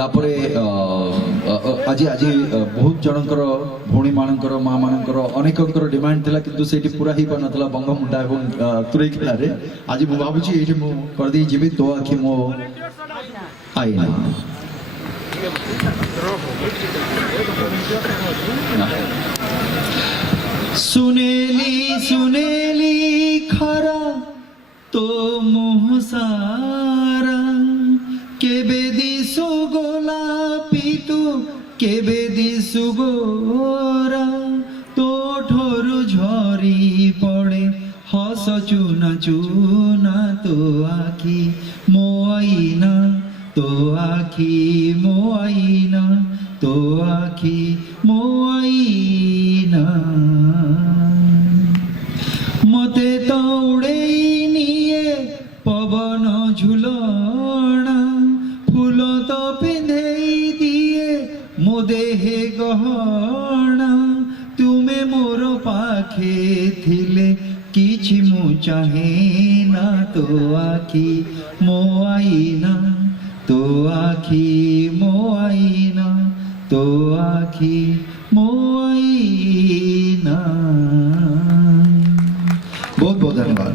यापरे आज आज बहुत जनकर भौणी मानकर माँ मानकर अनेकंकर डिमांड थिला किंतु सेठी पूरा ही पान नथला बंगमुंडा एवं तुरई खेला रे आज मु भाबुची एठी मु कर दी जेबी तो आखि मो आईना सुनेली सुनेली खरा तो मोह सारा केबे दिसु गोलापी तू केबे दिसु गोरा तो ठोरु झरी पड़े हस चुना चुना तो आखी मो आईना तो आखी मो आईना तो आखी मो आईना मते तो उड़ेई निये पवन झुलना फूल तो पिंधेई दिए मो देहे गहना तुमे मोर पाखे थिले किछि मु चाहे ना तो आखी मो आईना तो आखी मो आईना तो आखी मो आईना। बहुत बहुत धन्यवाद।